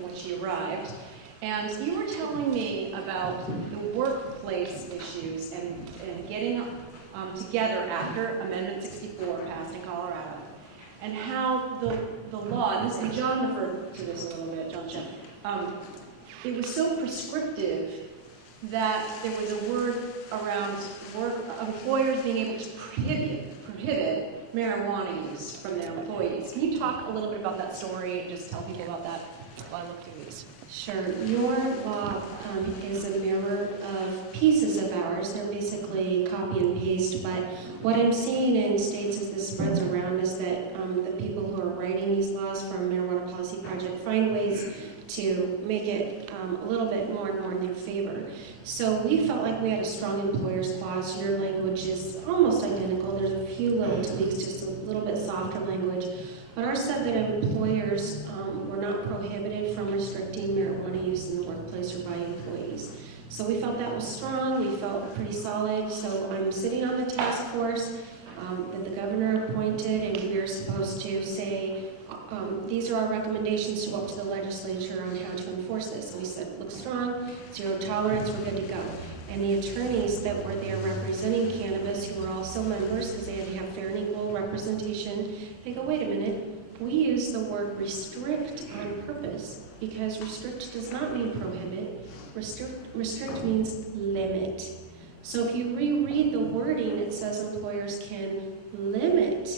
when she arrived. And you were telling me about the workplace issues and getting together after Amendment 64 passed in Colorado, and how the law, and John referred to this a little bit, John Schiff, it was so prescriptive that there was a word around employers being able to prohibit marijuana use from their employees. Can you talk a little bit about that story and just tell people about that while I look through these? Sure. Your law is a mirror of pieces of ours. They're basically copy and paste, but what I'm seeing in states as this spreads around is that the people who are writing these laws from Marijuana Policy Project find ways to make it a little bit more and more in their favor. So we felt like we had a strong employers clause. Your language is almost identical. There's a few little tweaks, just a little bit softer language. But ours said that employers were not prohibited from restricting marijuana use in the workplace or by employees. So we felt that was strong. We felt pretty solid. So I'm sitting on the task force that the governor appointed, and we are supposed to say, these are our recommendations to go up to the legislature on how to enforce this. And we said, look strong, zero tolerance, we're good to go. And the attorneys that were there representing cannabis, who were also members, because they had to have fair and equal representation, they go, wait a minute, we use the word restrict on purpose, because restrict does not mean prohibit. Restrict means limit. So if you reread the wording, it says employers can limit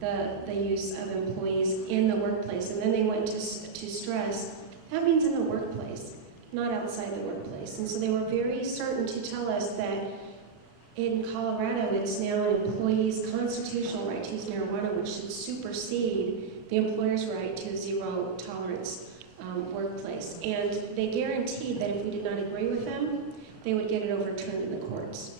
the use of employees in the workplace. And then they went to stress, that means in the workplace, not outside the workplace. And so they were very certain to tell us that in Colorado, it's now an employee's constitutional right to use marijuana, which should supersede the employer's right to a zero tolerance workplace. And they guaranteed that if we did not agree with them, they would get it overturned in the courts.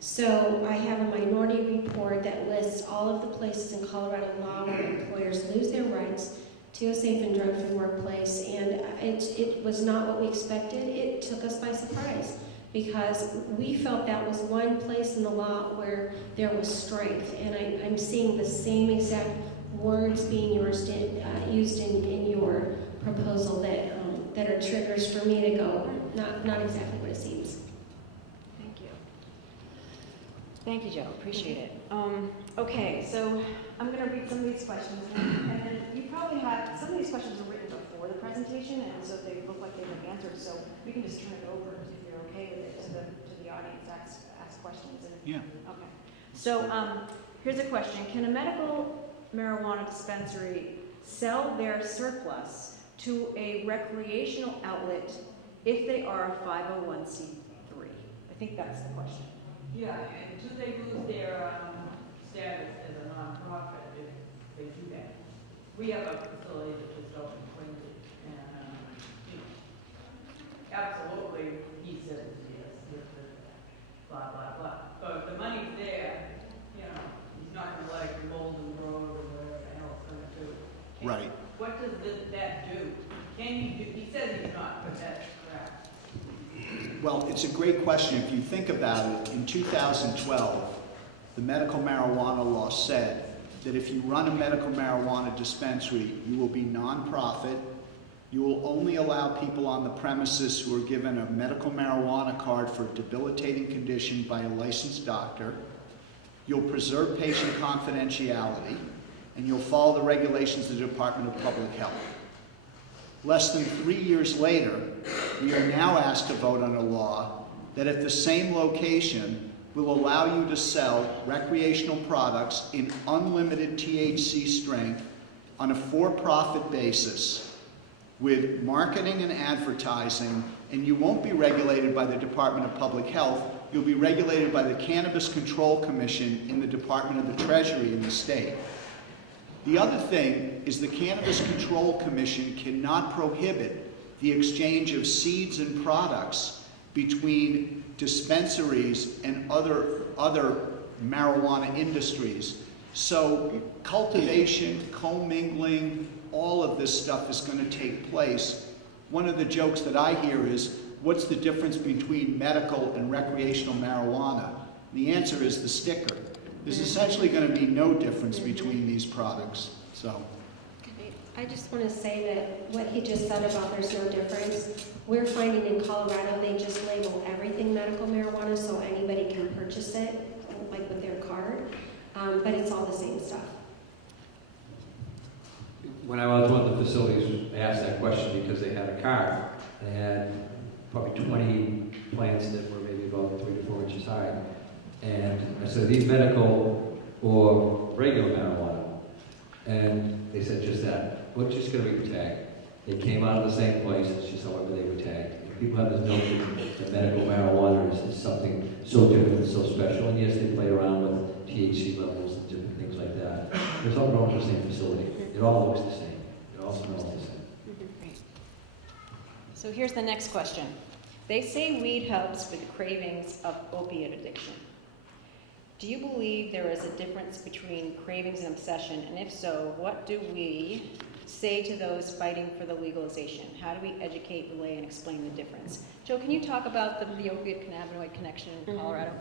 So I have a minority report that lists all of the places in Colorado law where employers lose their rights to a safe and drug-free workplace, and it was not what we expected. It took us by surprise, because we felt that was one place in the law where there was strength, and I'm seeing the same exact words being used in your proposal that are triggers for me to go, not exactly what it seems. Thank you, Joe. Appreciate it. Okay, so I'm going to read some of these questions, and then you probably had some of these questions were written before the presentation, and so they look like they've been answered. So we can just turn it over if you're okay with it to the audience. Ask questions. Yeah. Okay. So here's a question: can a medical marijuana dispensary sell their surplus to a recreational outlet if they are a 501c3? I think that's the question. Yeah, and do they lose their status as a nonprofit if they do that? We have a facility that just opened Quincy, and absolutely, he says yes, blah blah blah. But if the money's there, he's not going to let it mold and grow or whatever the hell it's going to do. Right. What does that do? Can he do? He says he's not, but that's correct. Well, it's a great question. If you think about it, in 2012, the medical marijuana law said that if you run a medical marijuana dispensary, you will be nonprofit. You will only allow people on the premises who are given a medical marijuana card for a debilitating condition by a licensed doctor. You'll preserve patient confidentiality, and you'll follow the regulations of the Department of Public Health. Less than 3 years later, we are now asked to vote on a law that at the same location will allow you to sell recreational products in unlimited THC strength on a for-profit basis with marketing and advertising, and you won't be regulated by the Department of Public Health. You'll be regulated by the Cannabis Control Commission in the Department of the Treasury in the state. The other thing is the Cannabis Control Commission cannot prohibit the exchange of seeds and products between dispensaries and other marijuana industries. So cultivation, commingling, all of this stuff is going to take place. One of the jokes that I hear is, what's the difference between medical and recreational marijuana? The answer is the sticker. There's essentially going to be no difference between these products. So, I just want to say that what he just said about there's no difference, we're finding in Colorado, they just label everything medical marijuana so anybody can purchase it, like with their card, but it's all the same stuff. When I was one of the facilities, I asked that question because they had a card. They had probably 20 plants that were maybe about 3 to 4 inches high. And I said, are these medical or regular marijuana? And they said just that. We're just going to be tagged. They came out of the same place, it's just however they were tagged. People have this notion that medical marijuana is something so different and so special. And yes, they play around with THC levels and different things like that. There's all going to the same facility. It all looks the same. It all smells the same. Great. So here's the next question. They say weed helps with cravings of opiate addiction. Do you believe there is a difference between cravings and obsession? And if so, what do we say to those fighting for the legalization? How do we educate, relay, and explain the difference? Joe, can you talk about the opiate cannabinoid connection in Colorado?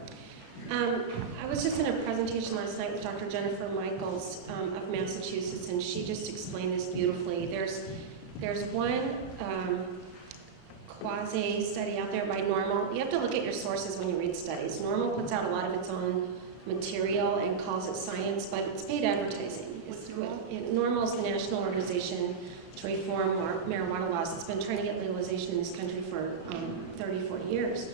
I was just in a presentation last night with Dr. Jennifer Michaels of Massachusetts, and she just explained this beautifully. There's one quasi study out there by Normal. You have to look at your sources when you read studies. Normal puts out a lot of its own material and calls it science, but it's paid advertising. Normal is the national organization to reform marijuana laws. It's been trying to get legalization in this country for 30, 40 years.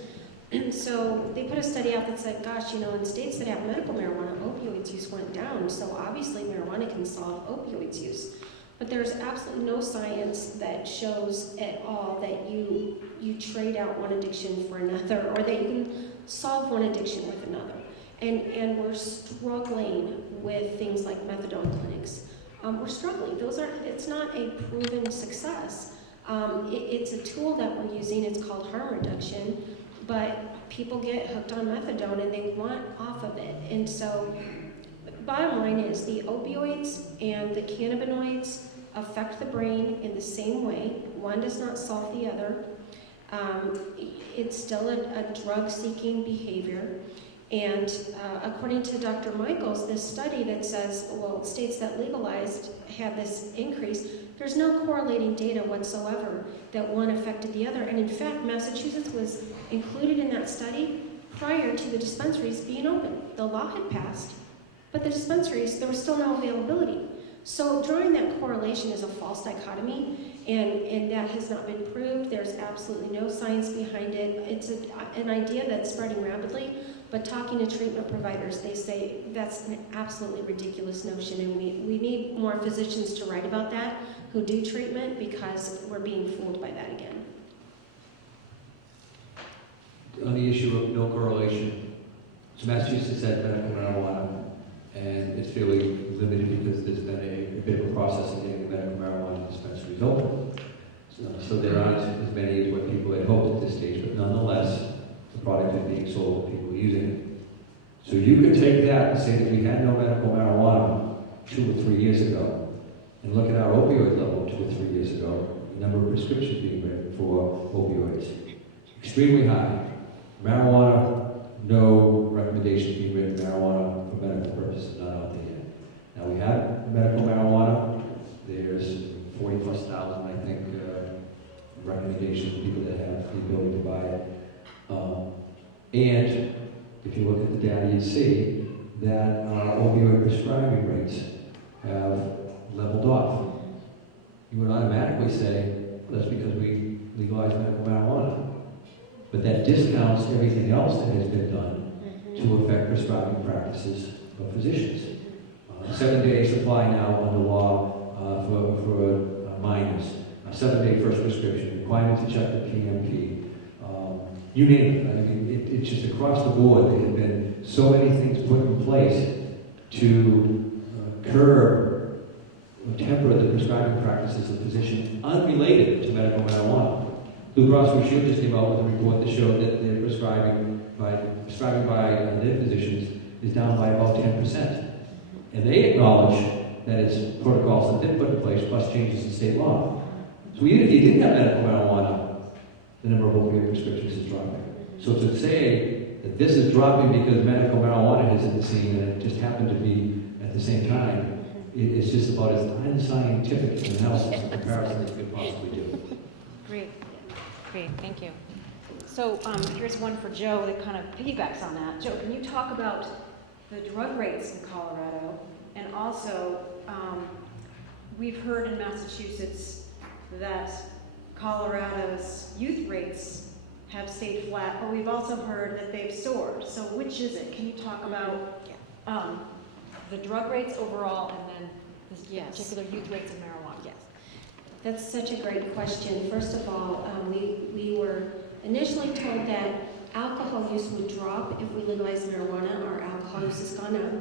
So they put a study out that said, gosh, in states that have medical marijuana, opioids use went down. So obviously marijuana can solve opioids use. But there's absolutely no science that shows at all that you trade out one addiction for another, or that you can solve one addiction with another. And we're struggling with things like methadone clinics. We're struggling. It's not a proven success. It's a tool that we're using. It's called harm reduction. But people get hooked on methadone and they want off of it. And so bottom line is the opioids and the cannabinoids affect the brain in the same way. One does not solve the other. It's still a drug-seeking behavior. And according to Dr. Michaels, this study that says, well, states that legalized had this increase, there's no correlating data whatsoever that one affected the other. And in fact, Massachusetts was included in that study prior to the dispensaries being open. The law had passed, but the dispensaries, there was still no availability. So drawing that correlation is a false dichotomy, and that has not been proved. There's absolutely no science behind it. It's an idea that's spreading rapidly, but talking to treatment providers, they say that's an absolutely ridiculous notion, and we need more physicians to write about that who do treatment, because we're being fooled by that again. On the issue of no correlation, so Massachusetts had medical marijuana, and it's fairly limited because there's been a bit of a process of getting the medical marijuana dispensaries open. So there aren't as many as what people had hoped at this stage, but nonetheless, the product is being sold, people are using it. So you could take that and say that we had no medical marijuana 2 or 3 years ago, and look at our opioid level 2 or 3 years ago, the number of prescriptions being written for opioids. Extremely high. Marijuana, no recommendations being written, marijuana for medical purposes, not out there yet. Now we have medical marijuana. There's 40,000+, I think, recommendations of people that have the ability to buy it. And if you look at the data, you see that our opioid prescribing rates have leveled off. You would automatically say, well, that's because we legalized medical marijuana. But that discounts everything else that has been done to affect prescribing practices of physicians. 7-day supply now under law for minors. 7-day first prescription, requirement to check the PMP. You name it. I mean, it's just across the board. There have been so many things put in place to curb or temper the prescribing practices of physicians unrelated to medical marijuana. Blue Cross Blue Shield just came out with a report that showed that their prescribing by their physicians is down by about 10%. And they acknowledge that it's protocols that they've put in place plus changes in state law. So even if you didn't have medical marijuana, the number of opioid prescriptions is dropping. So to say that this is dropping because medical marijuana is in the scene and it just happened to be at the same time, It's just about as unscientific an analysis and comparison as you could possibly do. Great, great, thank you. So here's one for Joe that kind of piggybacks on that. Joe, can you talk about the drug rates in Colorado? And also, we've heard in Massachusetts that Colorado's youth rates have stayed flat, but we've also heard that they've soared. So which is it? Can you talk about the drug rates overall and then the Yes. particular youth rates of marijuana? Yes. That's such a great question. First of all, we were initially told that alcohol use would drop if we legalized marijuana. Our alcohol use has gone up.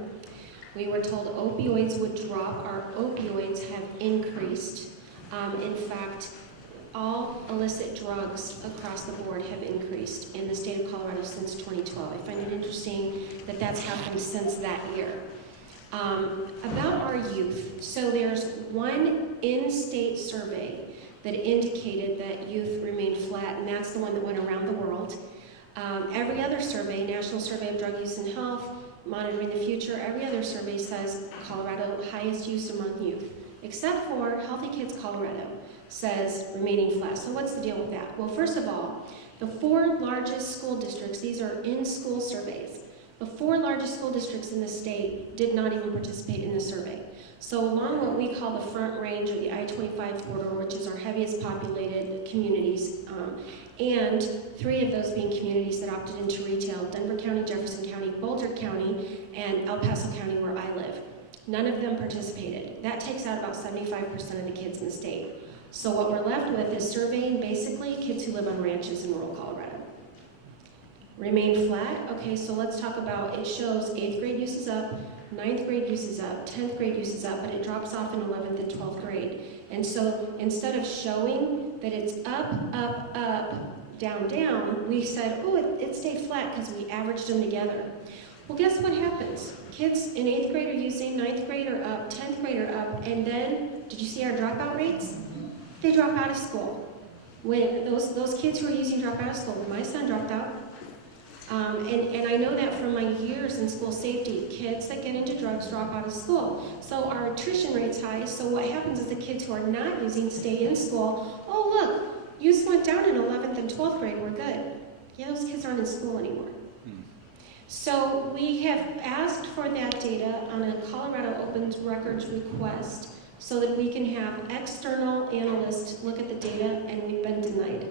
We were told opioids would drop. Our opioids have increased. In fact, all illicit drugs across the board have increased in the state of Colorado since 2012. I find it interesting that that's happened since that year. About our youth, so there's one in-state survey that indicated that youth remained flat, and that's the one that went around the world. Every other survey, National Survey of Drug Use and Health, Monitoring the Future, every other survey says Colorado highest use among youth, except for Healthy Kids Colorado says remaining flat. So what's the deal with that? Well, first of all, the 4 largest school districts, these are in-school surveys, the 4 largest school districts in the state did not even participate in the survey. So along what we call the Front Range or the I-25 corridor, which is our heaviest populated communities, and 3 of those being communities that opted into retail, Denver County, Jefferson County, Boulder County, and El Paso County where I live. None of them participated. That takes out about 75% of the kids in the state. So what we're left with is surveying basically kids who live on ranches in rural Colorado. Remain flat? Okay, so let's talk about, it shows 8th grade use is up, 9th grade use is up, 10th grade use is up, but it drops off in 11th and 12th grade. And so instead of showing that it's up, up, up, down, down, we said, oh, it stayed flat because we averaged them together. Well, guess what happens? Kids in 8th grade are using, 9th grade are up, 10th grade are up, and then, did you see our dropout rates? They drop out of school. When those kids who are using drop out of school, my son dropped out. And I know that from my years in school safety, kids that get into drugs drop out of school. So our attrition rate's high, so what happens is the kids who are not using stay in school. Oh look, use went down in 11th and 12th grade, we're good. Yeah, those kids aren't in school anymore. So we have asked for that data on a Colorado Open Records request so that we can have external analysts look at the data, and we've been denied.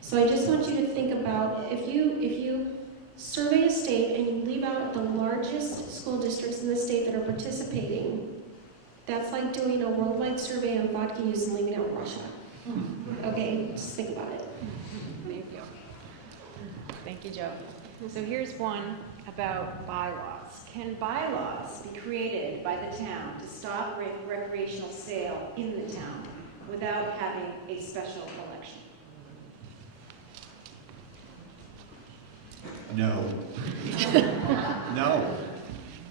So I just want you to think about, if you survey a state and you leave out the largest school districts in the state that are participating, that's like doing a worldwide survey on vodka use and leaving out Russia. Okay, just think about it. Thank you. Thank you, Joe. So here's one about bylaws. Can bylaws be created by the town to stop recreational sale in the town without having a special election? No. No.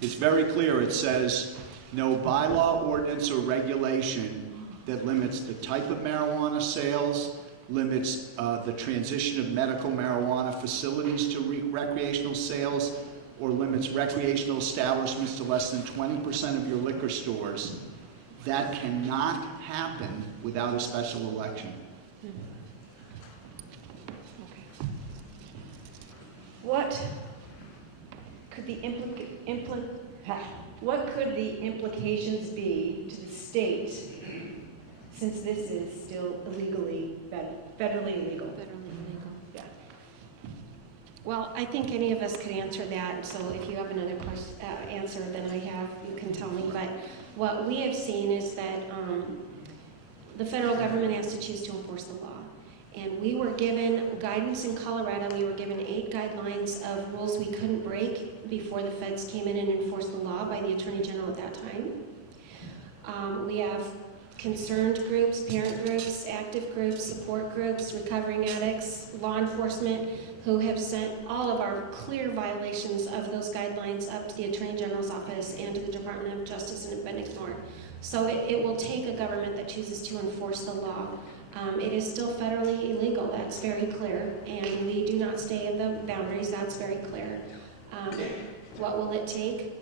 It's very clear. It says no bylaw, ordinance, or regulation that limits the type of marijuana sales, limits the transition of medical marijuana facilities to recreational sales, or limits recreational establishments to less than 20% of your liquor stores. That cannot happen without a special election. What could the implications be to the state, since this is still illegally, federally illegal? Yeah. Well, I think any of us could answer that, so if you have another answer than I have, you can tell me. But what we have seen is that the federal government has to choose to enforce the law. And we were given guidance in Colorado. We were given 8 guidelines of rules we couldn't break before the feds came in and enforced the law by the Attorney General at that time. We have concerned groups, parent groups, active groups, support groups, recovering addicts, law enforcement, who have sent all of our clear violations of those guidelines up to the Attorney General's office and to the Department of Justice, and have been ignored. So it will take a government that chooses to enforce the law. It is still federally illegal, that's very clear, and we do not stay in the boundaries, that's very clear. What will it take?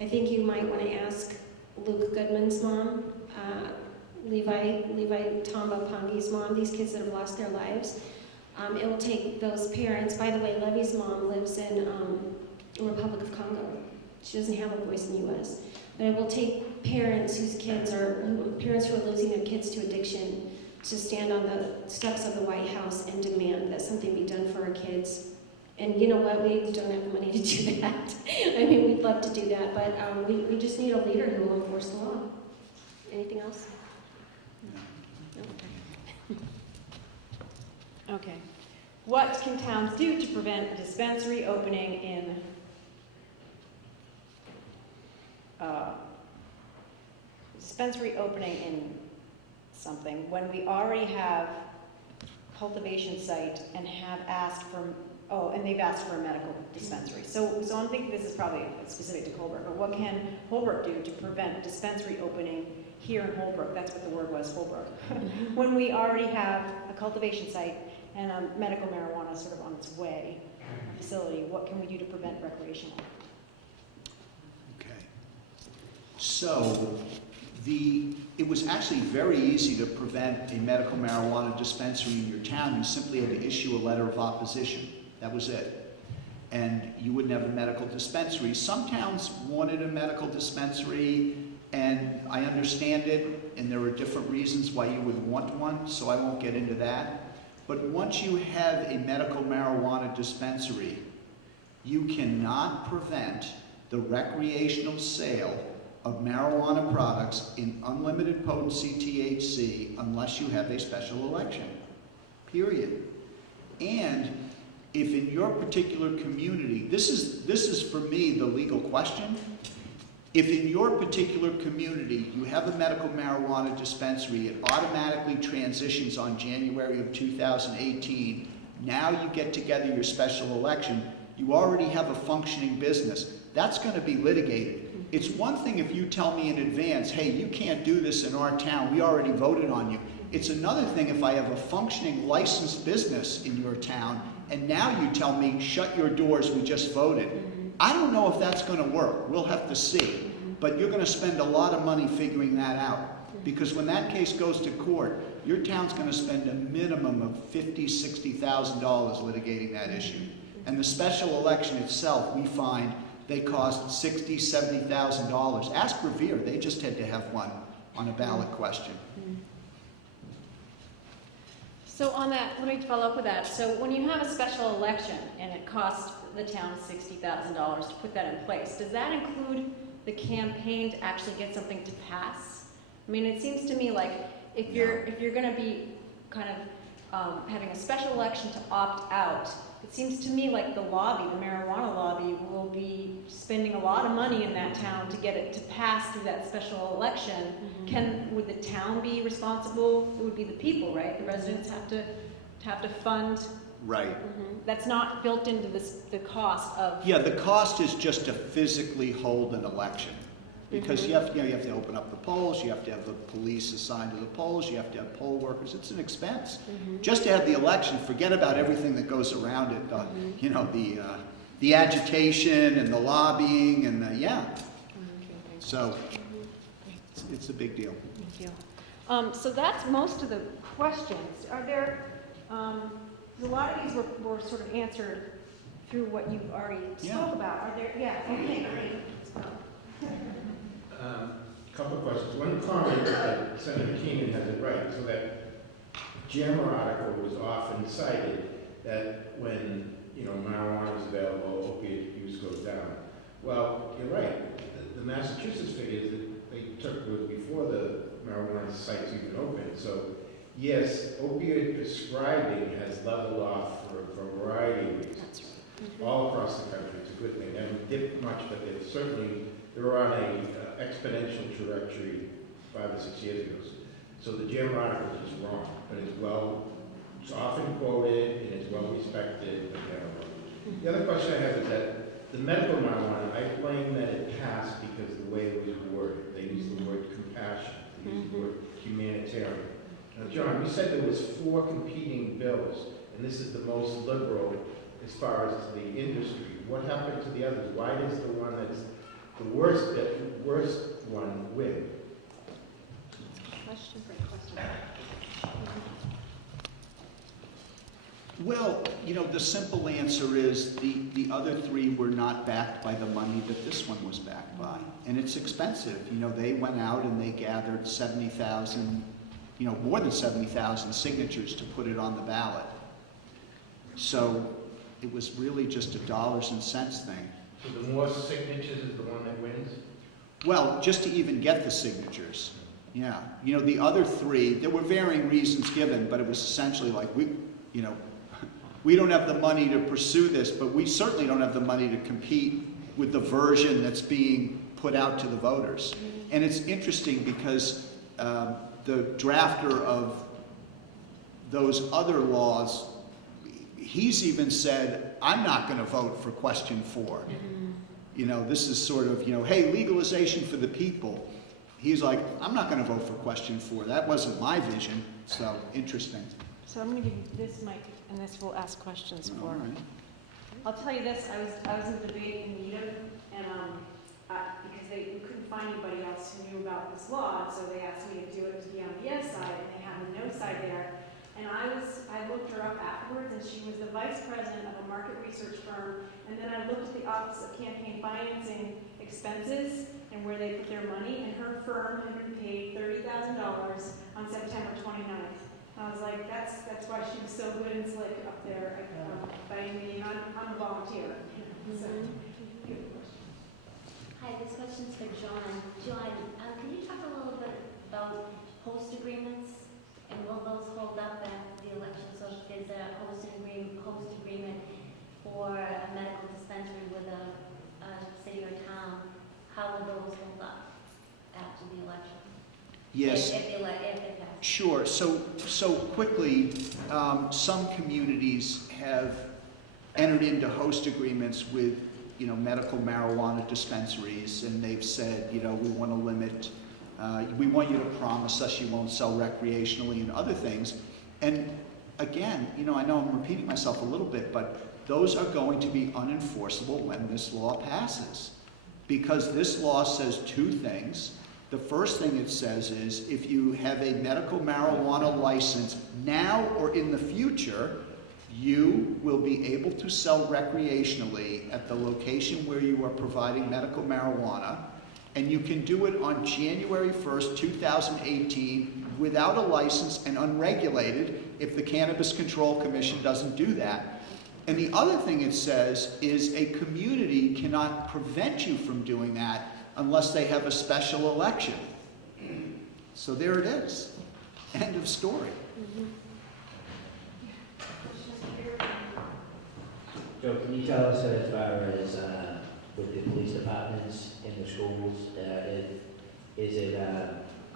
I think you might want to ask Luke Goodman's mom, Levi Tomba Pongi's mom, these kids that have lost their lives. It will take those parents. By the way, Levy's mom lives in the Republic of Congo. She doesn't have a voice in the U.S. But it will take parents parents who are losing their kids to addiction to stand on the steps of the White House and demand that something be done for our kids. And you know what? We don't have the money to do that. I mean, we'd love to do that, but we just need a leader who will enforce the law. Anything else? No? Okay. What can towns do to prevent a dispensary opening in something when we already have cultivation site and have asked for, and they've asked for a medical dispensary. So I'm thinking this is probably specific to Holbrook, but what can Holbrook do to prevent dispensary opening here in Holbrook? That's what the word was, Holbrook. When we already have a cultivation site and a medical marijuana sort of on its way facility, what can we do to prevent recreational? Okay. So it was actually very easy to prevent a medical marijuana dispensary in your town. You simply had to issue a letter of opposition. That was it. And you wouldn't have a medical dispensary. Some towns wanted a medical dispensary, and I understand it, and there are different reasons why you would want one, so I won't get into that. But once you have a medical marijuana dispensary, you cannot prevent the recreational sale of marijuana products in unlimited potency THC unless you have a special election, period. And if in your particular community, this is for me the legal question, if in your particular community you have a medical marijuana dispensary, it automatically transitions on January of 2018, now you get together your special election, you already have a functioning business, that's going to be litigated. It's one thing if you tell me in advance, hey, you can't do this in our town, we already voted on you. It's another thing if I have a functioning licensed business in your town, and now you tell me, shut your doors, we just voted. I don't know if that's going to work. We'll have to see. But you're going to spend a lot of money figuring that out. Because when that case goes to court, your town's going to spend a minimum of $50,000, $60,000 litigating that issue. And the special election itself, we find, they cost $60,000, $70,000. Ask Revere, they just had to have one on a ballot question. So on that, let me follow up with that. So when you have a special election and it costs the town $60,000 to put that in place, does that include the campaign to actually get something to pass? I mean, it seems to me like if you're going to be kind of having a special election to opt out, it seems to me like the lobby, the marijuana lobby, will be spending a lot of money in that town to get it to pass through that special election. Would the town be responsible? It would be the people, right? The residents have to fund. Right. That's not built into the cost of. Yeah, the cost is just to physically hold an election. Because you have to open up the polls, you have to have the police assigned to the polls, you have to have poll workers. It's an expense. Just to have the election, forget about everything that goes around it. The agitation and the lobbying and So it's a big deal. Thank you. So that's most of the questions. Are there? A lot of these were sort of answered through what you already spoke about. Are there? Yeah. Okay. Great. Couple of questions. One comment that Senator Keenan has it right, so that JAMA article was often cited that when marijuana is available, opiate use goes down. Well, you're right. The Massachusetts figures that they took was before the marijuana sites even opened. So yes, opiate prescribing has leveled off for a variety of reasons. All across the country. It's a good thing. They haven't dipped much, but they're on an exponential trajectory 5 or 6 years ago. So the JAMA article is wrong, but it's often quoted and it's well respected. The other question I have is that the medical marijuana, I blame that it passed because of the way it was worded. They used the word compassion, they used the word humanitarian. Now, John, you said there was 4 competing bills, and this is the most liberal as far as the industry. What happened to the others? Why does the one that's the worst one win. Question. Well, the simple answer is the other three were not backed by the money that this one was backed by. And it's expensive. They went out and they gathered 70,000, more than 70,000 signatures to put it on the ballot. So it was really just a dollars and cents thing. So the more signatures is the one that wins? Well, just to even get the signatures. Yeah. The other three, there were varying reasons given, but it was essentially like, we don't have the money to pursue this, but we certainly don't have the money to compete with the version that's being put out to the voters. And it's interesting because the drafter of those other laws, he's even said, I'm not going to vote for question 4. This is sort of, hey, legalization for the people. He's like, I'm not going to vote for question 4. That wasn't my vision. So interesting. So I'm going to give you this mic, and this will ask questions for. All right. I'll tell you this, I was in a debate in Needham, and because we couldn't find anybody else who knew about this law, so they asked me to do it to be on the yes side, and they had the no side there. And I looked her up afterwards, and she was the vice president of a market research firm, and then I looked at the Office of Campaign Financing expenses and where they put their money, and her firm had been paid $30,000 on September 29th. I was like, that's why she was so good and slick up there fighting me, and I'm a volunteer. So, Hi, this question's for John. John, can you talk a little bit about host agreements, and will those hold up at the election? So if there's a host agreement for a medical dispensary with a city or town, how will those hold up after the election? Yes. If it passes. Sure. So quickly, some communities have entered into host agreements with, medical marijuana dispensaries, and they've said, we want to limit, we want you to promise us you won't sell recreationally and other things. And again, I know I'm repeating myself a little bit, but those are going to be unenforceable when this law passes, because this law says two things. The first thing it says is if you have a medical marijuana license now or in the future, you will be able to sell recreationally at the location where you are providing medical marijuana, and you can do it on January 1st, 2018 without a license and unregulated if the Cannabis Control Commission doesn't do that. And the other thing it says is a community cannot prevent you from doing that unless they have a special election. So there it is. End of story. Joe, can you tell us as far as with the police departments in the schools, is it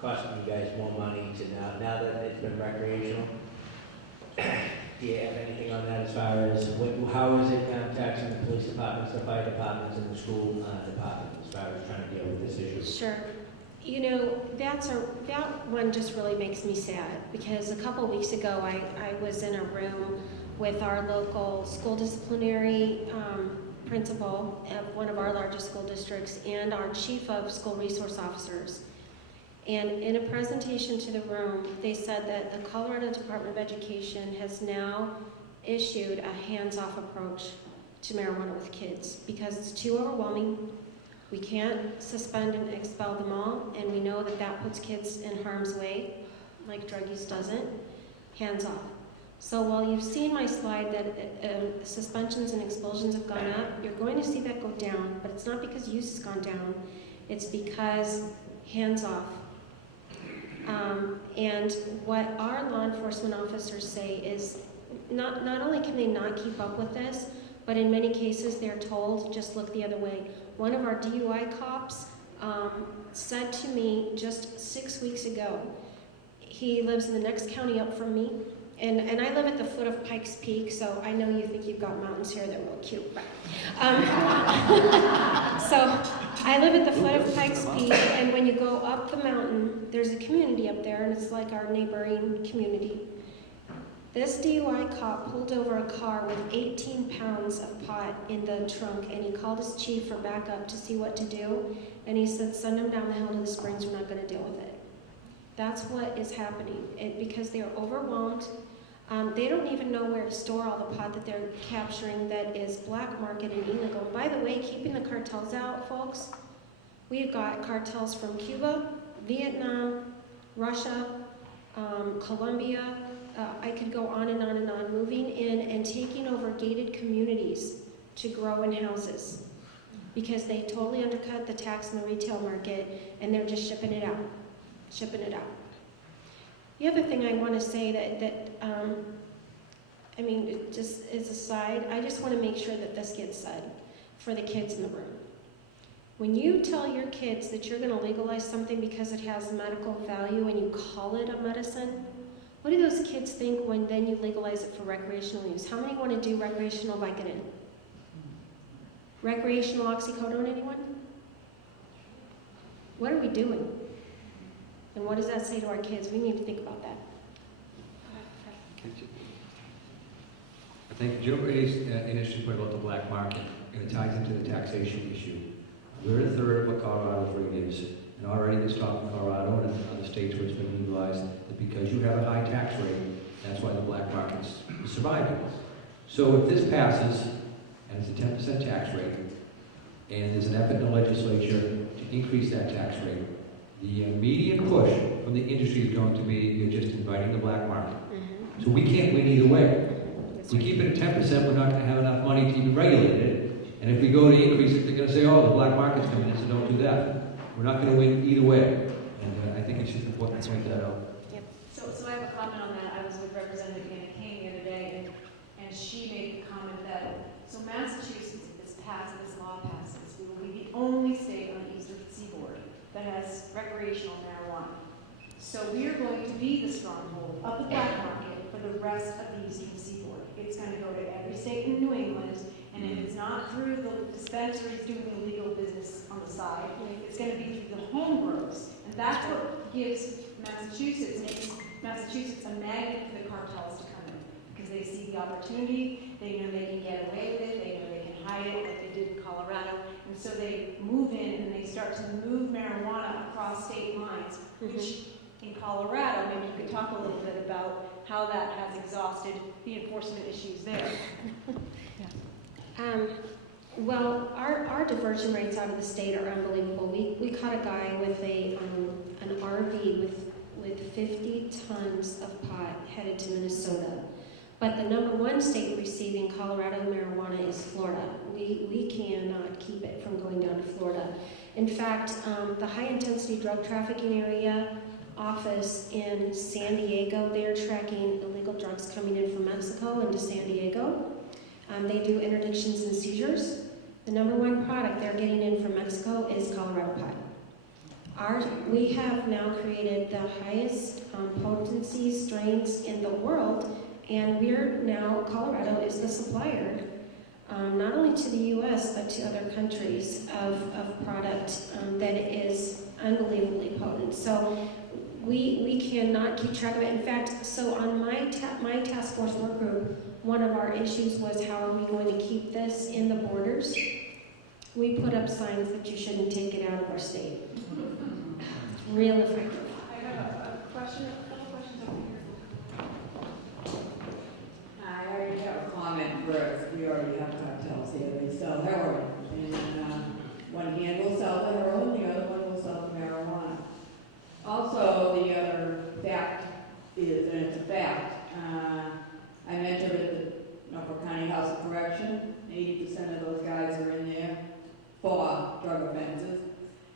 costing you guys more money to now that it's been recreational? Do you have anything on that as far as how is it taxing the police departments, the fire departments, and the school departments as far as trying to deal with this issue? Sure. That one just really makes me sad, because a couple weeks ago I was in a room with our local school disciplinary principal at one of our largest school districts and our chief of school resource officers. And in a presentation to the room, they said that the Colorado Department of Education has now issued a hands-off approach to marijuana with kids because it's too overwhelming. We can't suspend and expel them all, and we know that that puts kids in harm's way, like drug use doesn't. Hands off. So while you've seen my slide that suspensions and expulsions have gone up, you're going to see that go down, but it's not because use has gone down, it's because hands off. And what our law enforcement officers say is not only can they not keep up with this, but in many cases they're told, just look the other way. One of our DUI cops said to me just 6 weeks ago, he lives in the next county up from me, and I live at the foot of Pikes Peak, so I know you think you've got mountains here that are real cute, but so I live at the foot of Pikes Peak, and when you go up the mountain, there's a community up there, and it's like our neighboring community. This DUI cop pulled over a car with 18 pounds of pot in the trunk, and he called his chief for backup to see what to do, and he said, send him down the hill to the Springs, we're not going to deal with it. That's what is happening, because they are overwhelmed. They don't even know where to store all the pot that they're capturing that is black market and illegal. By the way, keeping the cartels out, folks, we've got cartels from Cuba, Vietnam, Russia, Colombia, I could go on and on and on, moving in and taking over gated communities to grow in houses because they totally undercut the tax in the retail market and they're just shipping it out. The other thing I want to say just as a side, I just want to make sure that this gets said for the kids in the room. When you tell your kids that you're going to legalize something because it has medical value and you call it a medicine, what do those kids think when then you legalize it for recreational use? How many want to do recreational Vicodin? Recreational oxycodone, anyone? What are we doing? And what does that say to our kids? We need to think about that. I think Joe raised an interesting point about the black market, and it ties into the taxation issue. We're a third of what Colorado's rate is, and already there's talk in Colorado and in other states where it's been legalized that because you have a high tax rate, that's why the black market's surviving. So if this passes, and it's a 10% tax rate, and there's an effort in the legislature to increase that tax rate, the immediate push from the industry is going to be you're just inviting the black market. So we can't win either way. If we keep it at 10%, we're not going to have enough money to even regulate it. And if we go to increase it, they're going to say, oh, the black market's coming in, so don't do that. We're not going to win either way. And I think it's just important to point that out. So I have a comment on that. I was with Representative Anna King the other day, and she made the comment that, so Massachusetts, if this law passes, we will be the only state on the eastern seaboard that has recreational marijuana. So we are going to be the stronghold of the black market for the rest of the eastern seaboard. It's going to go to every state in New England, and if it's not through the dispensaries doing illegal business on the side, it's going to be through the home grows. And that's what gives Massachusetts a magnet for the cartels to come in, because they see the opportunity, they know they can get away with it, they know they can hide it like they did in Colorado, and so they move in and they start to move marijuana across state lines, which in Colorado, maybe you could talk a little bit about how that has exhausted the enforcement issues there. Well, our diversion rates out of the state are unbelievable. We caught a guy with an RV with 50 tons of pot headed to Minnesota. But the number one state receiving Colorado marijuana is Florida. We cannot keep it from going down to Florida. In fact, the high intensity drug trafficking area office in San Diego, they're tracking illegal drugs coming in from Mexico into San Diego. They do interdictions and seizures. The number one product they're getting in from Mexico is Colorado pot. We have now created the highest potency strains in the world, and Colorado is the supplier, not only to the U.S., but to other countries of product that is unbelievably potent. So we cannot keep track of it. In fact, so on my task force work group, one of our issues was how are we going to keep this in the borders? We put up signs that you shouldn't take it out of our state. Real effective. I have a couple questions over here. I already have a comment first. We already have cartels here. They sell heroin. And one hand will sell the heroin, the other one will sell the marijuana. Also, the other fact is, and it's a fact, I mentored at the Norfolk County House of Correction. 80% of those guys are in there for drug offenses,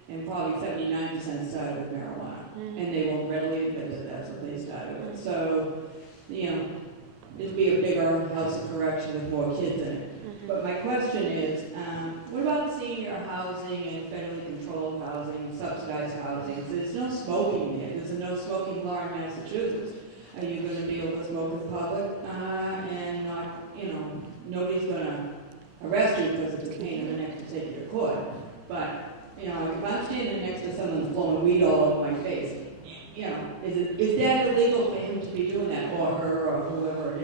and probably 79% started with marijuana. And they will readily admit that that's what they started with. So, there'd be a bigger House of Correction with more kids in it. But my question is, what about senior housing and federally controlled housing, subsidized housing? There's no smoking there. There's a no smoking law in Massachusetts. Are you going to be able to smoke in public and not, nobody's going to arrest you because it's a pain in the neck to take you to court. But, if I'm standing next to someone blowing weed all over my face, is that illegal for him to be doing that, or her, or whoever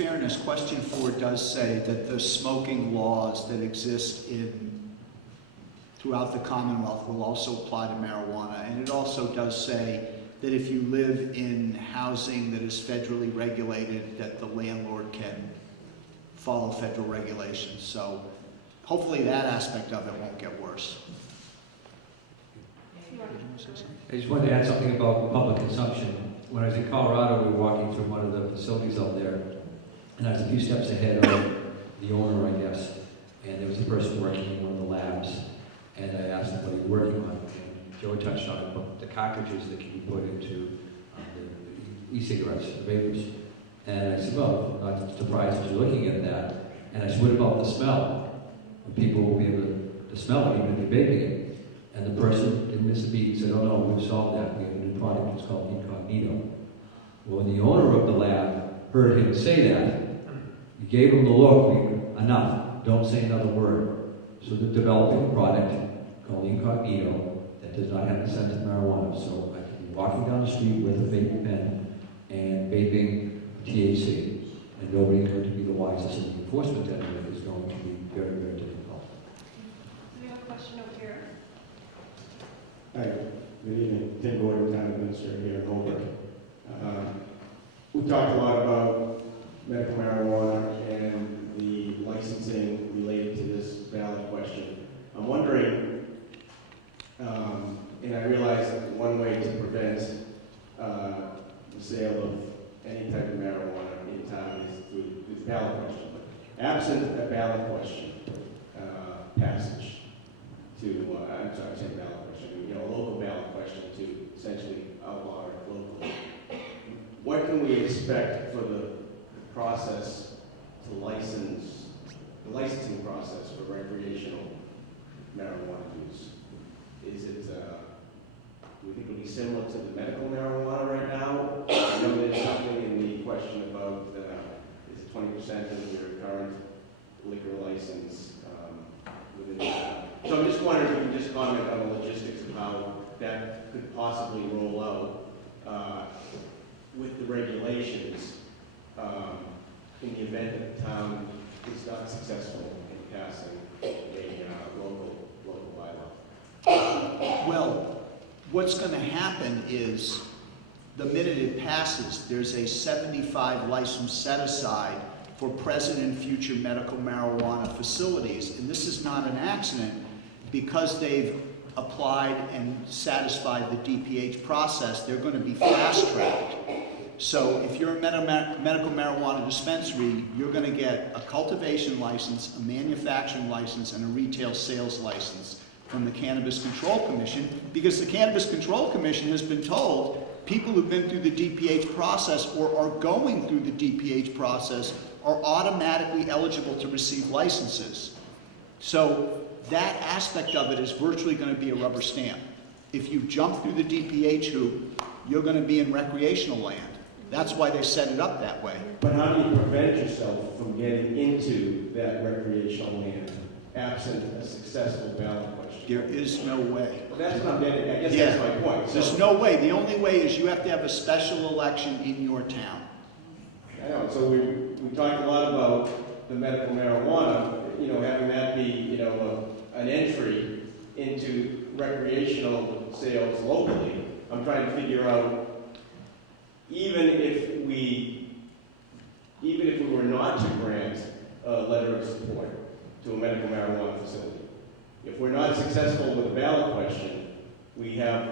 fairness, question 4 does say that the smoking laws that exist throughout the Commonwealth will also apply to marijuana. And it also does say that if you live in housing that is federally regulated, that the landlord can follow federal regulations. So hopefully that aspect of it won't get worse. I just wanted to add something about public consumption. When I was in Colorado, we were walking through one of the facilities out there, and I was a few steps ahead of the owner, I guess, and there was a person working in one of the labs, and I asked him what he was working on, and Joe touched on it, about the cartridges that can be put into the e-cigarettes, the vapors. And I said, well, I'm not surprised that you're looking at that. And I said, what about the smell? And people will be able to smell it even if you're vaping it. And the person didn't miss a beat and said, oh no, we've solved that. We have a new product, it's called Incognito. Well, when the owner of the lab heard him say that, he gave him the look, enough, don't say another word. So they're developing a product called Incognito that does not have the scent of marijuana. So I can be walking down the street with a vape pen and vaping THC, and nobody's going to be the wisest, and the enforcement end of it is going to be very, very difficult. We have a question over here. Hi, good evening. Tim Gordon, Town Administrator here in Holbrook. We talked a lot about medical marijuana and the licensing related to this ballot question. I'm wondering, and I realize that one way to prevent the sale of any type of marijuana in town is through this ballot question. But absent a ballot question passage to, I'm sorry, I said ballot question, a local ballot question to essentially outlaw it locally. What can we expect for the process to license, the licensing process for recreational marijuana use? Is it, do we think it'll be similar to the medical marijuana right now? I know there's something in the question about, is it 20% of your current liquor license within the town? So I'm just wondering if you can just comment on the logistics of how that could possibly roll out with the regulations in the event that the town is not successful in passing a local bylaw. Well, what's going to happen is the minute it passes, there's a 75 license set aside for present and future medical marijuana facilities. And this is not an accident because they've applied and satisfied the DPH process. They're going to be fast-tracked. So if you're a medical marijuana dispensary, you're going to get a cultivation license, a manufacturing license, and a retail sales license from the Cannabis Control Commission, because the Cannabis Control Commission has been told people who've been through the DPH process or are going through the DPH process are automatically eligible to receive licenses. So that aspect of it is virtually going to be a rubber stamp. If you jump through the DPH hoop, you're going to be in recreational land. That's why they set it up that way. But how do you prevent yourself from getting into that recreational land absent a successful ballot question? There is no way. Well, that's what I'm getting at. I guess Yeah. that's my point. There's no way. The only way is you have to have a special election in your town. I know. So we talked a lot about the medical marijuana, having that be, an entry into recreational sales locally. I'm trying to figure out, even if we were not to grant a letter of support to a medical marijuana facility, if we're not successful with the ballot question, we have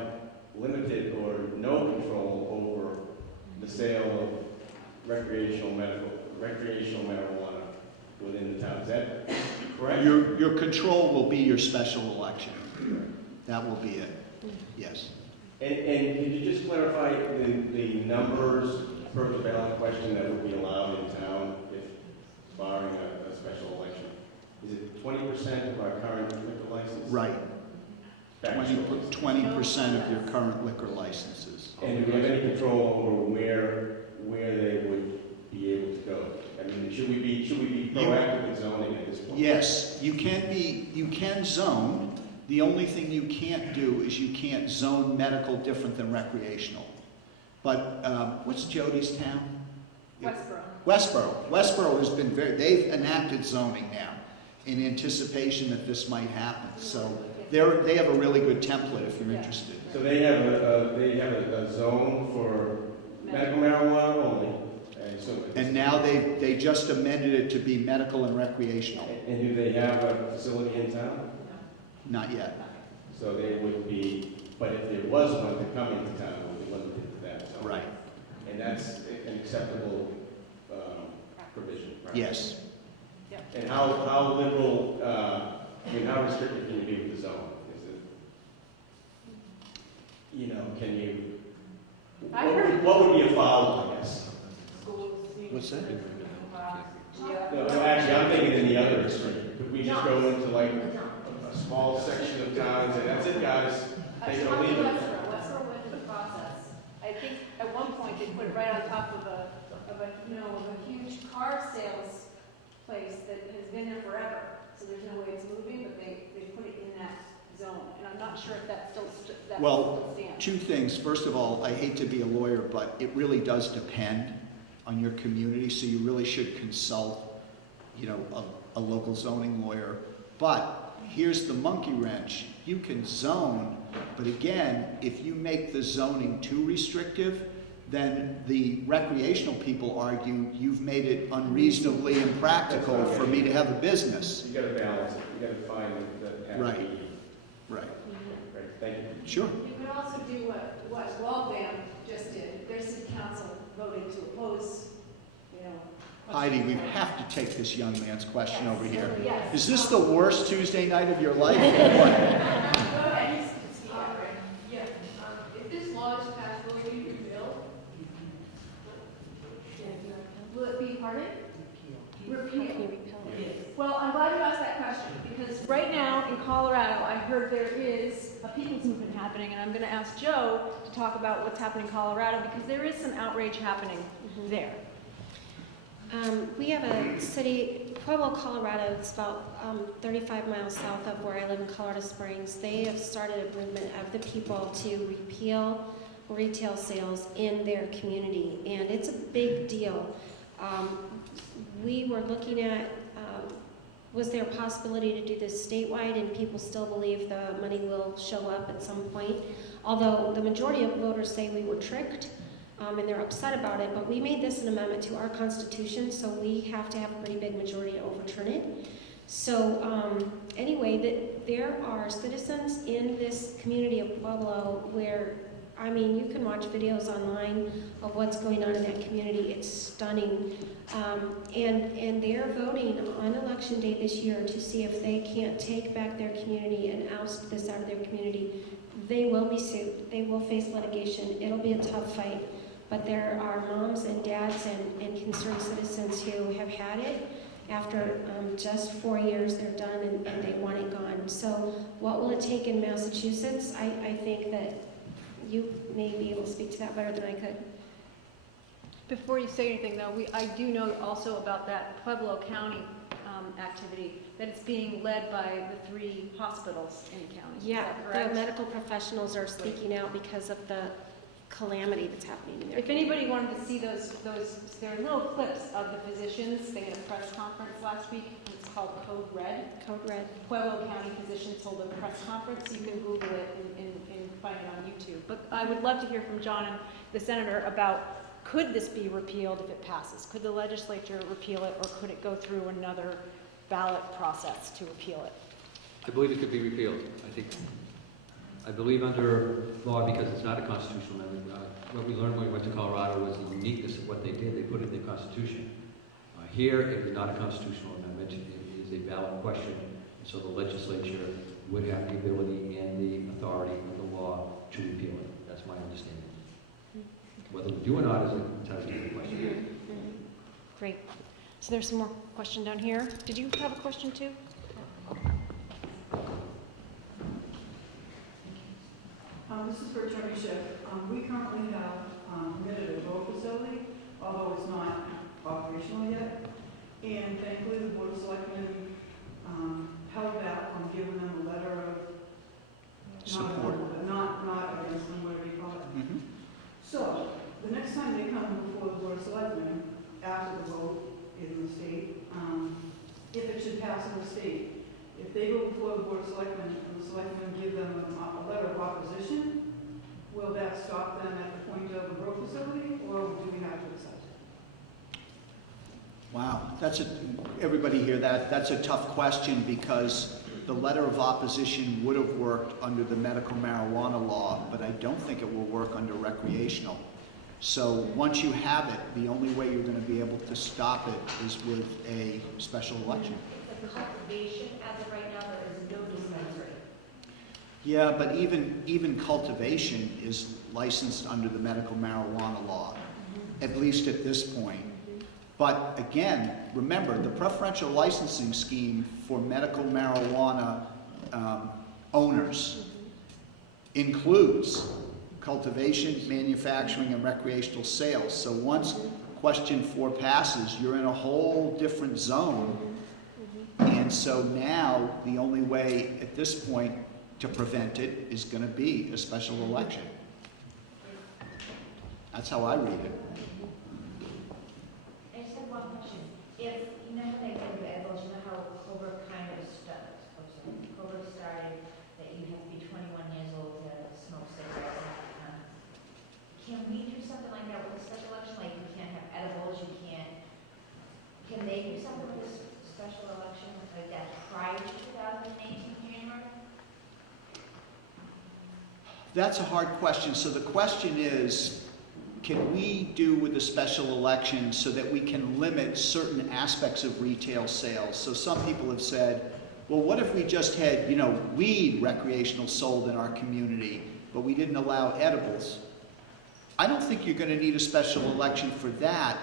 limited or no control over the sale of recreational marijuana within the town. Is that correct? Your control will be your special election. That will be it. Yes. And could you just clarify the numbers per the ballot question that would be allowed in town if barring a special election? Is it 20% of our current liquor license? Right. Factual. 20% of your current liquor licenses. And do we have any control over where they would be able to go? I mean, should we be proactive in zoning at this point? Yes, you can zone. The only thing you can't do is you can't zone medical different than recreational. But what's Jody's town? Westboro. Westboro has been they've enacted zoning now in anticipation that this might happen. So they have a really good template if you're interested. So they have a zone for medical marijuana only, and so. And now they just amended it to be medical and recreational. And do they have a facility in town? Not yet. So they would be, but if there was one to come into town, it would be limited to that zone. Right. And that's an acceptable provision, right? Yes. And how liberal, how restrictive can you be with the zone? Is it, can you, what would be a foul, I guess? What's that? No, actually, I'm thinking in the other extreme. Could we just go into like a small section of town and say, that's it, guys, take it or leave it? Westboro went through the process. I think at one point they put it right on top of a huge car sales place that has been there forever. So there's no way it's moving, but they put it in that zone. And I'm not sure if that still stands. Two things. First of all, I hate to be a lawyer, but it really does depend on your community, so you really should consult, a local zoning lawyer. But here's the monkey wrench. You can zone, but again, if you make the zoning too restrictive, then the recreational people argue you've made it unreasonably impractical for me to have a business. You gotta balance it, you gotta find the happy Right. medium. Right. Great, thank you. Sure. You could also do what Waltham just did. Their city council voted to oppose, Heidi, we have to take this young man's question over here. Yes. Is this the worst Tuesday night of your life or what? Go ahead. Yeah, if this law is passed, will it be repealed? Will it be pardon? Repealed. Well, I'm glad you asked that question, because right now in Colorado, I heard there is a people's movement happening, and I'm going to ask Joe to talk about what's happening in Colorado, because there is some outrage happening there. We have a city, Pueblo, Colorado. It's about 35 miles south of where I live in Colorado Springs. They have started a movement of the people to repeal retail sales in their community, and it's a big deal. We were looking at, was there a possibility to do this statewide, and people still believe the money will show up at some point, although the majority of voters say we were tricked. And they're upset about it, but we made this an amendment to our Constitution, so we have to have a pretty big majority to overturn it. So anyway, there are citizens in this community of Pueblo where, you can watch videos online of what's going on in that community. It's stunning. And they're voting on election day this year to see if they can't take back their community and oust this out of their community. They will be sued. They will face litigation. It'll be a tough fight. But there are moms and dads and concerned citizens who have had it. After just 4 years, they're done and they want it gone. So what will it take in Massachusetts? I think that you may be able to speak to that better than I could. Before you say anything, though, I do know also about that Pueblo County activity, that it's being led by the 3 hospitals in the county. Yeah, Is that correct? the medical professionals are speaking out because of the calamity that's happening in their If anybody wanted to see those, there are little clips of the physicians. They had a press conference last week. It's called Code Red. Code Red. Pueblo County physicians hold a press conference. You can Google it and find it on YouTube. But I would love to hear from John and the senator about, could this be repealed if it passes? Could the legislature repeal it, or could it go through another ballot process to repeal it? I believe it could be repealed. I believe under law, because it's not a constitutional amendment, what we learned when we went to Colorado was the uniqueness of what they did. They put it in the Constitution. Here, it is not a constitutional amendment. It is a ballot question. So the legislature would have the ability and the authority of the law to repeal it. That's my understanding. Whether we do or not is an entirely different question. Great. So there's some more question down here. Did you have a question too? This is for Attorney Schiff. We currently have permitted a grow facility, although it's not operational yet. And thankfully, the Board of Selectmen held back from giving them a letter of Support. not against them, whatever you call it. Mhm. So, the next time they come before the Board of Selectmen, after the vote, pass in the state, if they go before the Board of Selectmen and the Selectmen give them a letter of opposition, will that stop them at the point of the grow facility, or do we have to accept it? Wow, everybody hear that? That's a tough question because the letter of opposition would have worked under the medical marijuana law, but I don't think it will work under recreational. So once you have it, the only way you're going to be able to stop it is with a special election. It's a cultivation as of right now, there is no dispensary. Yeah, but even cultivation is licensed under the medical marijuana law, at least at this point. But again, remember, the preferential licensing scheme for medical marijuana owners includes cultivation, manufacturing, and recreational sales. So once question 4 passes, you're in a whole different zone. And so now the only way at this point to prevent it is going to be a special election. That's how I read it. I just have one question. If, you know, when they go to edibles, you know how Holbrook started, that you have to be 21 years old to smoke cigarettes. Can we do something like that with a special election? Like, you can't have edibles, you can't, can they do something with this special election like that prior to 2018 January? That's a hard question. So the question is, can we do with a special election so that we can limit certain aspects of retail sales? So some people have said, well, what if we just had, weed recreational sold in our community, but we didn't allow edibles? I don't think you're going to need a special election for that,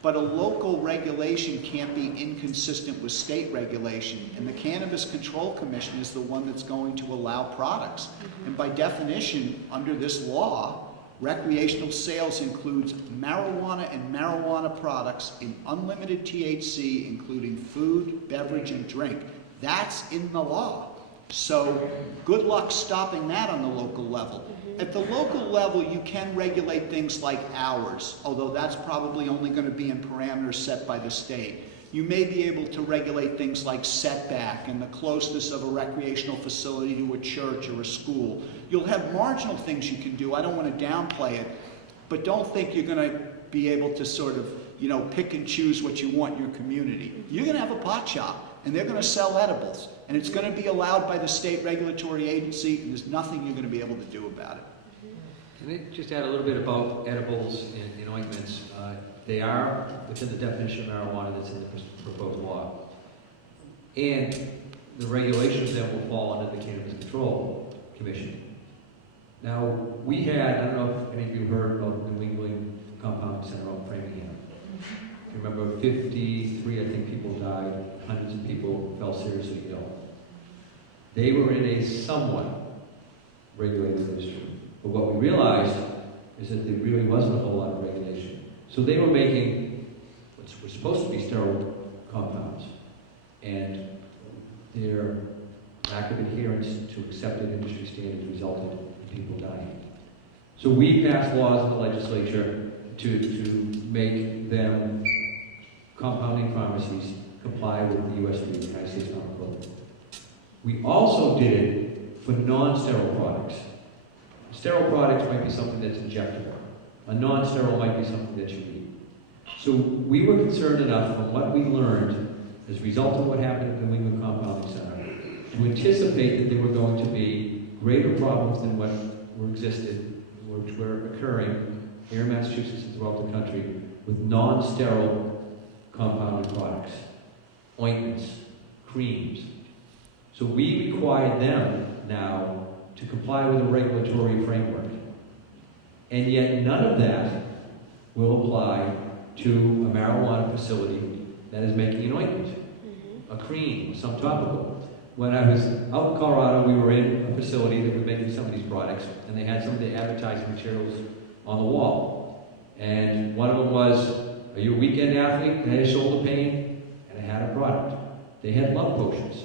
but a local regulation can't be inconsistent with state regulation, and the Cannabis Control Commission is the one that's going to allow products. And by definition, under this law, recreational sales includes marijuana and marijuana products in unlimited THC, including food, beverage, and drink. That's in the law. So good luck stopping that on the local level. At the local level, you can regulate things like hours, although that's probably only going to be in parameters set by the state. You may be able to regulate things like setback and the closeness of a recreational facility to a church or a school. You'll have marginal things you can do. I don't want to downplay it, but don't think you're going to be able to sort of, pick and choose what you want in your community. You're going to have a pot shop, and they're going to sell edibles, and it's going to be allowed by the state regulatory agency, and there's nothing you're going to be able to do about it. Can I just add a little bit about edibles and ointments? They are within the definition of marijuana that's in the proposed law. And the regulations that will fall under the Cannabis Control Commission. Now, we had, I don't know if any of you heard about the New England Compound Center on Framingham. If you remember, 53, I think, people died, hundreds of people fell seriously ill. They were in a somewhat regulated industry. But what we realized is that there really wasn't a whole lot of regulation. So they were making what were supposed to be sterile compounds, and their lack of adherence to accepted industry standards resulted in people dying. So we passed laws in the legislature to make them, compounding pharmacies, comply with the USP, the United States Pharmaceutical Code. We also did it for non-sterile products. Sterile products might be something that's injectable. A non-sterile might be something that you eat. So we were concerned enough from what we learned as a result of what happened at the New England Compounding Center to anticipate that there were going to be greater problems than what which were occurring here in Massachusetts and throughout the country with non-sterile compounded products, ointments, creams. So we required them now to comply with a regulatory framework. And yet none of that will apply to a marijuana facility that is making an ointment, a cream, some topical. When I was out in Colorado, we were in a facility that was making some of these products, and they had some of the advertising materials on the wall. And one of them was, are you a weekend athlete that has shoulder pain? And it had a product. They had love potions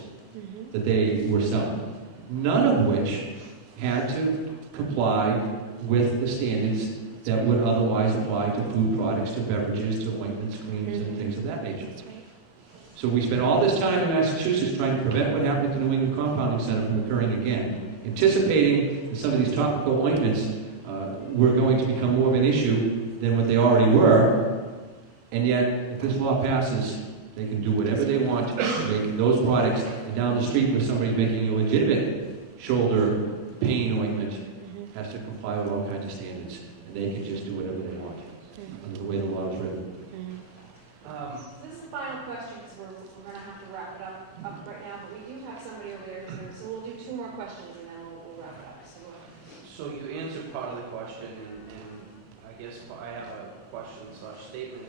that they were selling, none of which had to comply with the standards that would otherwise apply to food products, to beverages, to ointments, creams, and things of that nature. So we spent all this time in Massachusetts trying to prevent what happened at the New England Compounding Center from occurring again, anticipating that some of these topical ointments were going to become more of an issue than what they already were. And yet, if this law passes, they can do whatever they want. Those products, and down the street where somebody's making a legitimate shoulder pain ointment, has to comply with all kinds of standards. And they can just do whatever they want under the way the law is written. This is the final question, because we're going to have to wrap it up right now, but we do have somebody over there, so we'll do 2 more questions and then we'll wrap it up. So go ahead. So you answered part of the question, and I guess I have a question / statement.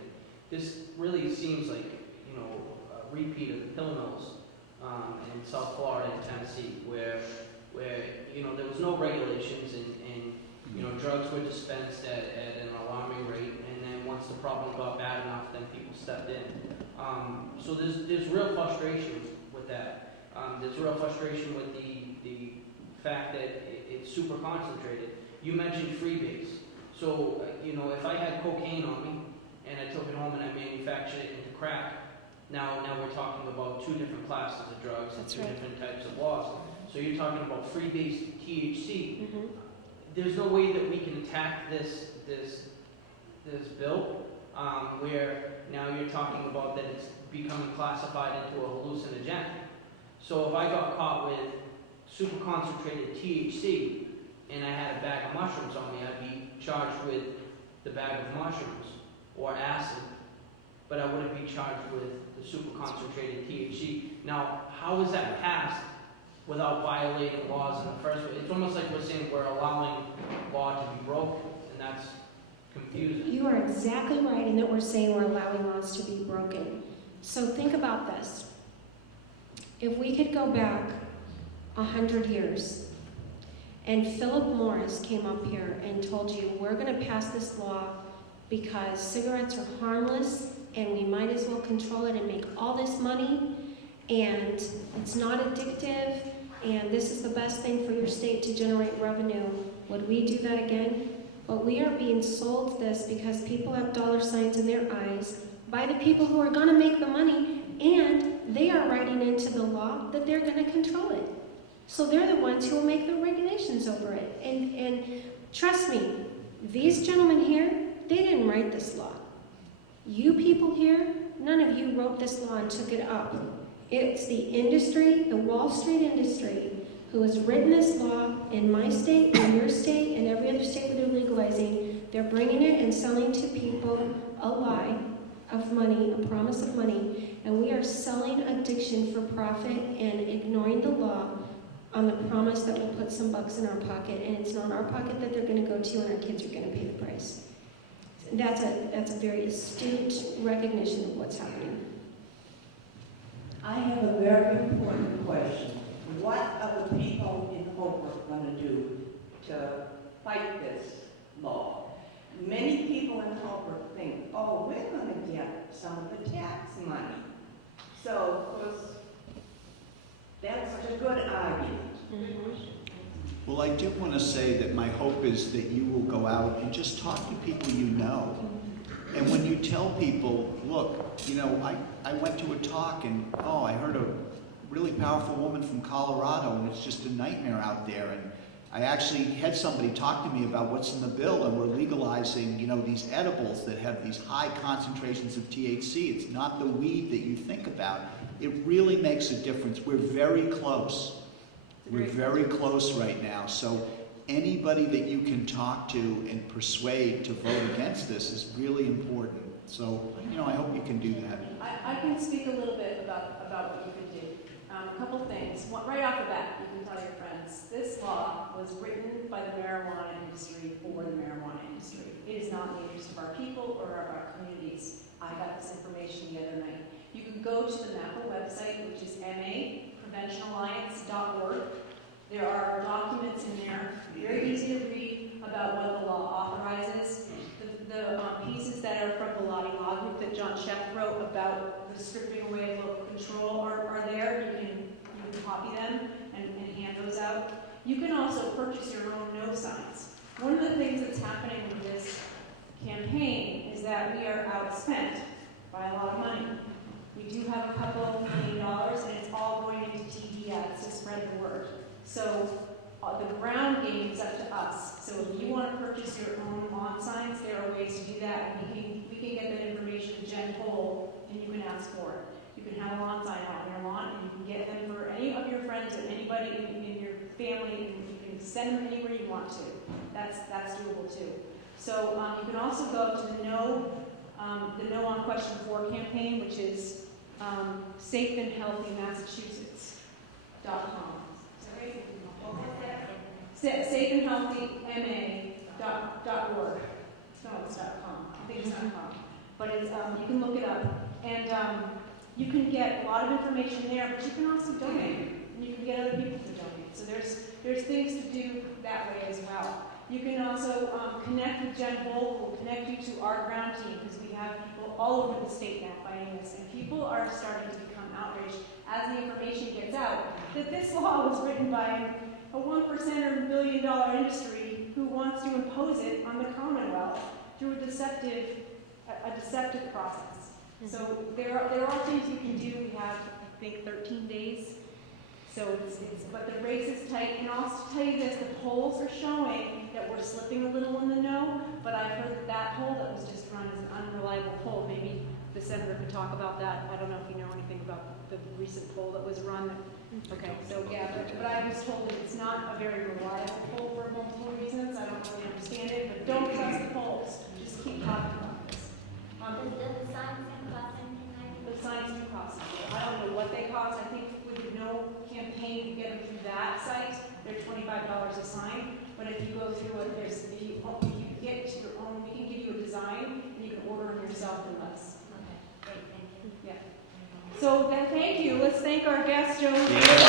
This really seems like, you know, a repeat of the pill mills in South Florida and Tennessee, where you know there was no regulations and you know drugs were dispensed at an alarming rate, and then once the problem got bad enough, then people stepped in. So there's real frustration with that. There's real frustration with the fact that it's super concentrated. You mentioned freebase. So, you know, if I had cocaine on me and I took it home and I manufactured it into crack, now we're talking about 2 different classes of drugs and 2 different types of laws. So you're talking about freebase THC. There's no way that we can attack this bill where now you're talking about that it's becoming classified into a hallucinogen. So if I got caught with super concentrated THC and I had a bag of mushrooms on me, I'd be charged with the bag of mushrooms or acid, but I wouldn't be charged with the super concentrated THC. Now, how is that passed without violating laws in the first place? It's almost like we're saying we're allowing law to be broken, and that's confusing. You are exactly right in that we're saying we're allowing laws to be broken. So think about this. If we could go back 100 years, and Philip Morris came up here and told you, we're going to pass this law because cigarettes are harmless and we might as well control it and make all this money, and it's not addictive, and this is the best thing for your state to generate revenue, would we do that again? But we are being sold this because people have dollar signs in their eyes by the people who are going to make the money, and they are writing into the law that they're going to control it. So they're the ones who will make the regulations over it. And trust me, these gentlemen here, they didn't write this law. You people here, none of you wrote this law and took it up. It's the industry, the Wall Street industry, who has written this law in my state, in your state, and every other state where they're legalizing. They're bringing it and selling to people a lie of money, a promise of money, and we are selling addiction for profit and ignoring the law on the promise that we'll put some bucks in our pocket, and it's not our pocket that they're going to go to, and our kids are going to pay the price. That's a very astute recognition of what's happening. I have a very important question. What are the people in Holbrook going to do to fight this law? Many people in Holbrook think, oh, we're going to get some of the tax money. So, of course, that's a good argument. Well, I do want to say that my hope is that you will go out and just talk to people you know. And when you tell people, look, you know, I went to a talk and, I heard a really powerful woman from Colorado and it's just a nightmare out there. And I actually had somebody talk to me about what's in the bill, and we're legalizing, you know, these edibles that have these high concentrations of THC. It's not the weed that you think about. It really makes a difference. We're very close. We're very close right now. So anybody that you can talk to and persuade to vote against this is really important. So, you know, I hope you can do that. I can speak a little bit about what you can do. A couple things. Right off the bat, you can tell your friends, this law was written by the marijuana industry for the marijuana industry. It is not in the interest of our people or of our communities. I got this information the other night. You can go to the NAPA website, which is mapreventionalliance.org. There are documents in there, very easy to read, about what the law authorizes. The pieces that are from the Lottie Law Group that John Sheff wrote about the stripping away of local control are there. You can copy them and hand those out. You can also purchase your own no signs. One of the things that's happening with this campaign is that we are outspent by a lot of money. We do have have a couple $1 million, and it's all going into TD ads to spread the word. So the ground game is up to us. So if you want to purchase your own lawn signs, there are ways to do that. We can get that information to Jen Cole, and you can ask for it. You can have a lawn sign out on your lawn, and you can get them for any of your friends or anybody in your family, and you can send them anywhere you want to. That's doable too. So you can also go to the No on Question 4 campaign, which is safeandhealthymassachusetts.com. Safeandhealthyma.org. No, it's .com. I think it's .com. But it's you can look it up, and you can get a lot of information there. But you can also donate, and you can get other people to donate. So there's things to do that way as well. You can also connect with Jen Bull, who will connect you to our ground team, because we have people all over the state now fighting this, and people are starting to become outraged as the information gets out that this law was written by a 1% billion-dollar industry who wants to impose it on the Commonwealth through a deceptive process. So there are things we can do. We have, I think, 13 days. So but the race is tight. And I'll also tell you this, the polls are showing that we're slipping a little in the no, but I've heard that poll that was just run is an unreliable poll. Maybe the senator could talk about that. I don't know if you know anything about the recent poll that was run. Okay, so yeah, but I was told that it's not a very reliable poll for multiple reasons. I don't really understand it, but don't trust the polls. Just keep talking about this. Does the signs gonna cost anything? The signs do cost. I don't know what they cost. I think with the No campaign, you get them through that site, they're $25 a sign. But if you go through it, if you get your own, we can give you a design, and you can order them yourself and less. Okay, great, thank you. Yeah. So then, thank you. Let's thank our guest, Joan. Yeah.